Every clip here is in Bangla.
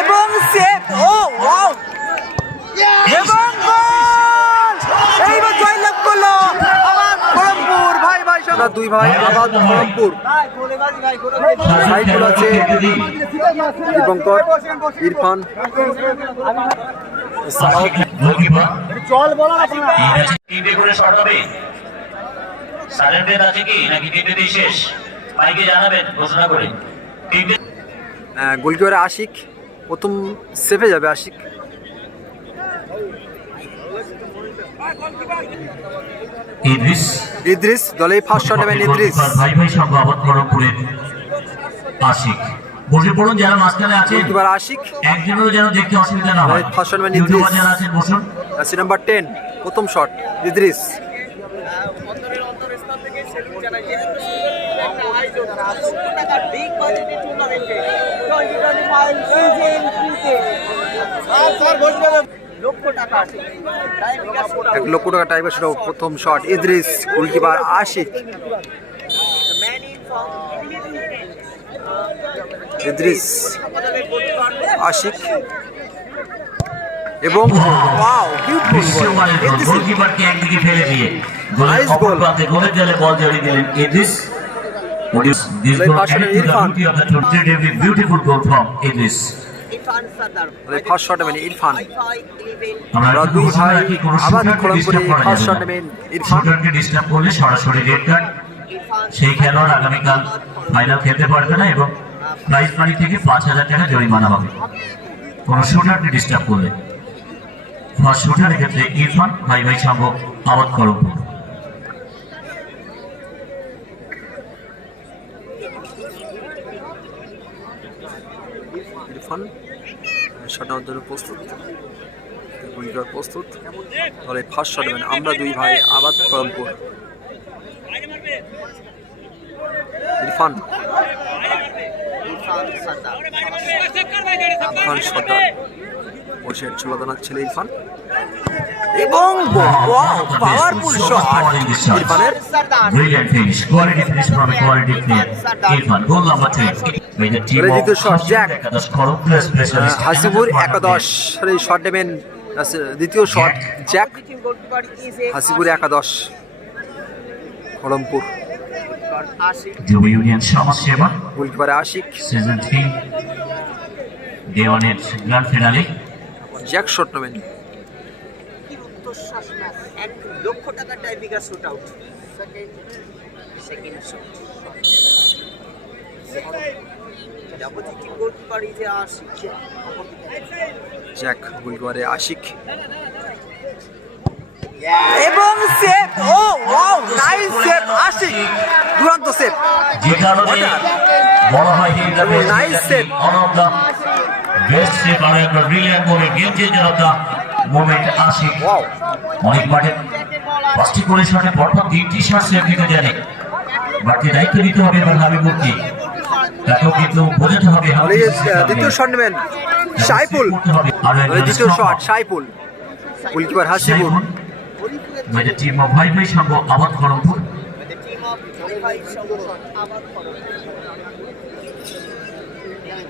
এবং সেভ ও ওয়াও এবং গোল! এইবার জয়লাভ করল আবার খড়মপুর ভাই ভাই সঙ্গে দুই ভাই আবার খড়মপুর সাইকেল আছে দীপঙ্কর ইরফান। চল বলো না। এই করে শট হবে? সারেন্ডার আছে কি? নাকি তিনটে শেষ? মাইকে জানাবেন ঘোষণা করে। তিনটে গোলকিপারে আশিক প্রথম সেভে যাবে আশিক। ইদ্রিস। ইদ্রিস দলে ফার্স্ট শট নেবেন ইদ্রিস। ভাই ভাই সংঘ আবাদ খড়গপুরের আশিক। বসে পড়ুন যারা মাঝখানে আছে গোলকিপার আশিক। একজনেরও যেন দেখতে অসুবিধা না হয়। ফার্স্ট শট নেবেন ইদ্রিস। আছেন বসুন। নাম্বার প্রথম শট ইদ্রিস। এক লক্ষ টাকা টাইবার ছিল প্রথম শট। ইদ্রিস গোলকিপার আশিক। ইদ্রিস আশিক। এবং ওয়াও বিউটিফুল। গোলকিপারকে একদিকে ফেলে দিয়ে গোলের Nice অপর প্রান্তে গোলের জালে বল জড়িয়ে দিলেন Idris. This goal the beauty of the. Beautiful goal from Idris. First shot নেবেন ইরফান আমরা আমরা দুই ভাই আবার করা ফার্স্ট শট নেবেন ইরফান করলে সরাসরি। সেই খেলোয়াড় আগামীকাল ফাইনাল খেলতে পারবে না এবং প্রাইজ মানি থেকে পাঁচ হাজার টাকা জরিমানা হবে। কোন শুটারকে ডিস্টার্ব করলে। ফার্স্ট শুটারের ক্ষেত্রে ইরফান ভাই ভাই সংঘ আবাদ করব ইরফান শট নেওয়ার জন্য প্রস্তুত। গোলকিপার প্রস্তুত। তাহলে ফার্স্ট শট নেবেন আমরা দুই ভাই আবার খড়মপুর ইরফান। ইরফান সর্দার বসে চুলাদানার ছেলে ইরফান। এবং পাওয়ারফুল শট ইরফানের। Of to shot, Jack. একাদশ এই শট নেবেন দ্বিতীয় শট জ্যাক হাসিবুর একাদশ খড়মপুর গোলকিপারে আশিক। দেওয়ানের গ্র্যান্ড ফিনালে জ্যাক শট নেবেন। এক লক্ষ টাকার টাইপিকার shoot out second shot Jack গোলকিপারে আশিক। এবং সেভ! ও ওয়াও নাইস সেভ! আশিক দুরন্ত সেভ। যে কারণে best save আর একটা brilliant moment game changer of the moment wow অনেক মাঠে পাঁচটি করে শটে পরপর তিনটি শট সেভ দিতে জানে বাকি দায়িত্ব নিতে হবে এবার হাবিবুরকে তাকেও কিন্তু বোঝাতে হবে দ্বিতীয় শট নেবেন সাইফুল। দ্বিতীয় শট সাইফুল। গোলকিপার হাসিবুর মেয়েদের টিম অফ ভাই ভাই সংঘ আবাদ খড়মপুর টিম অফ ভাই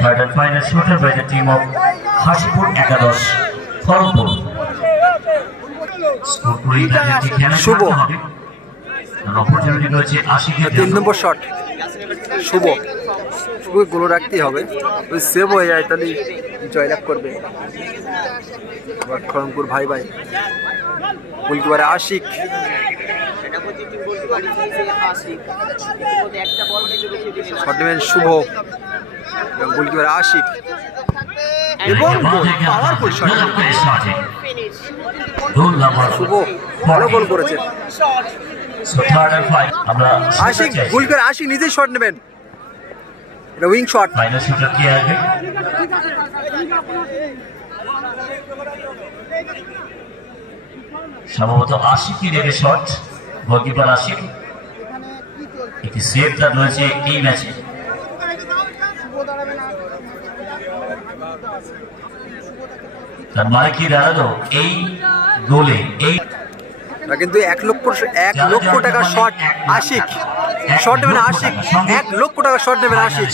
third final shooter by the team of Hasipur একাদশ খড়গপুর শুভ। অপরচুনিটি রয়েছে তিন নম্বর শট শুভ। শুভ গোল রাখতেই হবে। যদি সেভ হয়ে যায় তাহলে জয়লাভ করবে। খড়মপুর ভাই ভাই। গোলকিপারে আশিক। শুভ। এবং গোলকিপার আশিক এবং গোল পাওয়ারফুল শট গোল শুভ ভালো গোল করেছে। আশিক গোলকিপার আশিক নিজেই শট নেবেন। এটা উইং শট সম্ভবত আশিকি রেখে শট গোলকিপার আশিক। একটি সেভ তার রয়েছে এই ম্যাচে তার মানে কি দাঁড়াল? এই গোলে এই কিন্তু এক লক্ষ এক লক্ষ টাকা শট আশিক। শট নেবেন আশিক। এক লক্ষ টাকা শট নেবেন আশিক।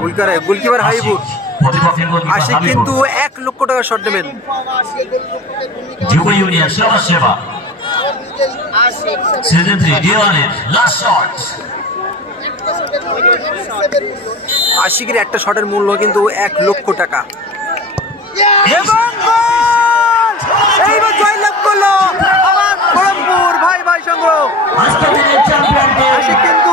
গোলকিপার গোলকিপার আশিক কিন্তু এক লক্ষ টাকা শট নেবেন। যুব ইউনিয়ন সেবা সেবা। আশিক সিজন থ্রি ডিওয়ানের লাস্ট শট আশিকের একটা শটের মূল্য কিন্তু এক লক্ষ টাকা। এইবার জয়লাভ করল আমার খড়গপুর ভাই ভাই সংগ্রহ আশিক কিন্তু